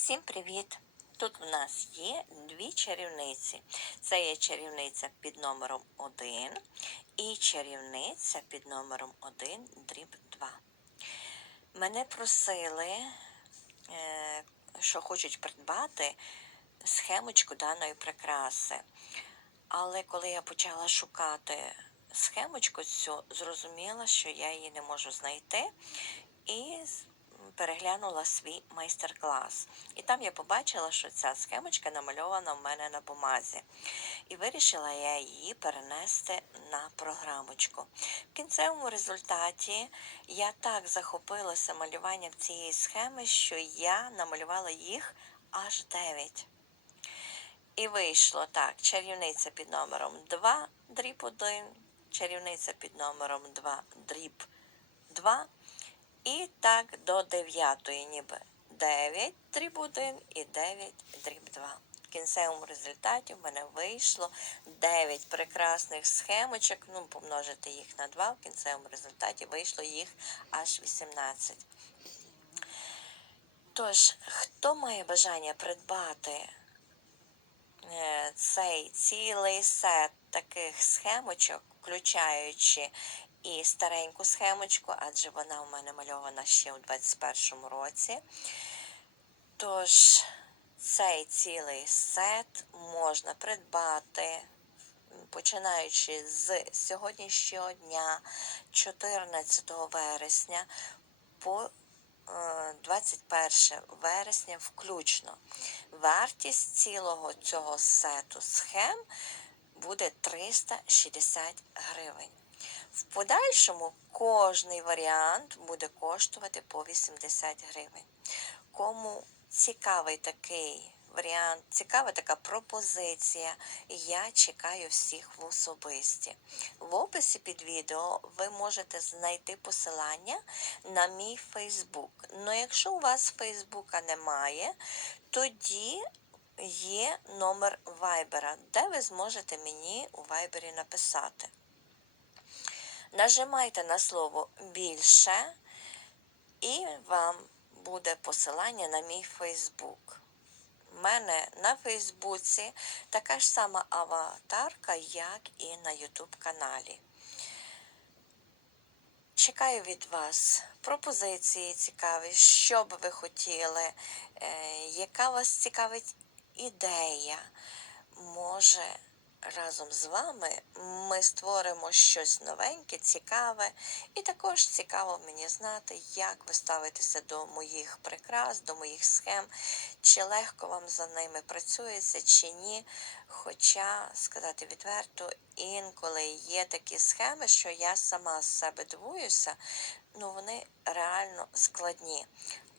Всім привіт! Тут в нас є дві чарівниці. Це є чарівниця під номером 1 і чарівниця під номером 1 дріб 2. Мене просили, е, що хочуть придбати схемочку даної прикраси. Але коли я почала шукати схемочку цю, зрозуміла, що я її не можу знайти. І переглянула свій майстер-клас. І там я побачила, що ця схемочка намальована в мене на бумазі. І вирішила я її перенести на програмочку. В кінцевому результаті я так захопилася малюванням цієї схеми, що я намалювала їх аж 9. І вийшло так: чарівниця під номером 2, дріб 1, чарівниця під номером 2, дріб 2. І так до дев'ятої, ніби 9 дріб 1 і 9 дріб 2. В кінцевому результаті в мене вийшло 9 прекрасних схемочок. Ну, помножити їх на 2. В кінцевому результаті вийшло їх аж 18. Тож, хто має бажання придбати е, цей цілий сет таких схемочок, включаючи і стареньку схемочку, адже вона у мене мальована ще у 21-му році. Тож цей цілий сет можна придбати, починаючи з сьогоднішнього дня, 14 вересня, по е, 21 вересня включно. Вартість цілого цього сету схем буде 360 гривень. В подальшому кожний варіант буде коштувати по 80 гривень. Кому цікавий такий варіант, цікава така пропозиція, я чекаю всіх в особисті. В описі під відео ви можете знайти посилання на мій Фейсбук. Ну, якщо у вас Фейсбука немає, тоді є номер Вайбера, де ви зможете мені у Вайбері написати. Нажимайте на слово більше, і вам буде посилання на мій Фейсбук. У мене на Фейсбуці така ж сама аватарка, як і на Ютуб каналі. Чекаю від вас пропозиції цікаві, що би ви хотіли, е, яка вас цікавить ідея. Може, разом з вами ми створимо щось новеньке, цікаве, і також цікаво мені знати, як ви ставитеся до моїх прикрас, до моїх схем, чи легко вам за ними працюється, чи ні. Хоча, сказати відверто, інколи є такі схеми, що я сама з себе дивуюся, ну вони реально складні.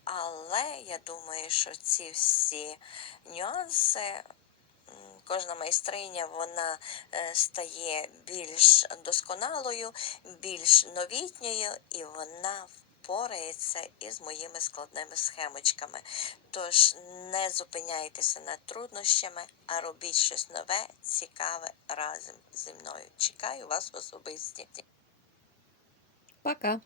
Але я думаю, що ці всі нюанси кожна майстриня вона е, стає більш досконалою, більш новітньою, і вона впорається із моїми складними схемочками. Тож не зупиняйтеся над труднощами, а робіть щось нове, цікаве разом зі мною. Чекаю вас в особисті. Пока.